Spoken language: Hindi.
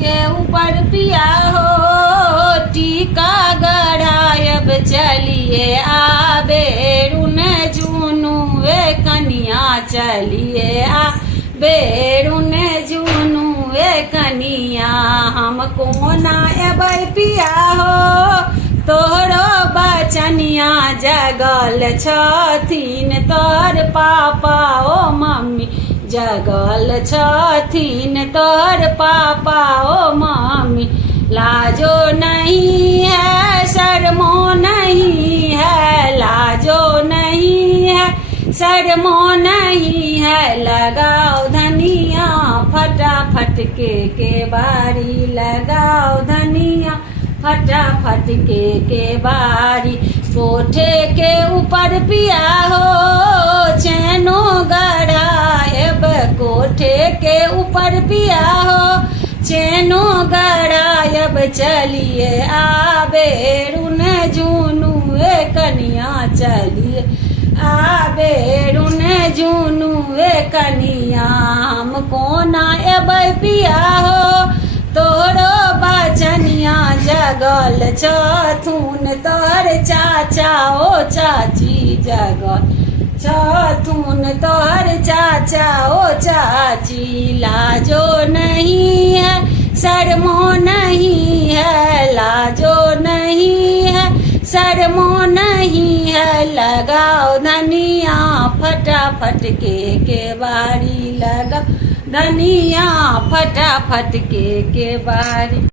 के ऊपर पिया हो टीका गढ़ायब चलिए आबे रुन जुनू वे कनिया चलिए आबे रुन जुनू वे कनिया हम कोना एबै पिया हो तोहरो बचनिया जगल छथिन तोहर पापा ओ मम्मी जगल छथिन तोहर पापा ओ मम्मी लाजो नहीं है शर्मो नहीं है लाजो नहीं है शर्मो नहीं है लगाओ धनिया फटाफट के बारी लगाओ धनिया फटाफट के बारी कोठे के ऊपर पिया हो चैनो गड़ायब कोठे के ऊपर पिया हो चैनो गड़ायब चलिए आबे रुन जुनू ए कनिया चलिए आबे रुन जुनू ए कनिया हम कोना एबै पिया हो तोहरो बचनिया जगल छथुन तोहर चाचा ओ चाची जगल छथुन तोहर चाचा ओ चाची लाजो नहीं है शर्मो नहीं है लाजो नहीं है शर्मो नहीं है लगाओ धनिया फटाफट के बारी लगा धनिया फटाफट के बारी।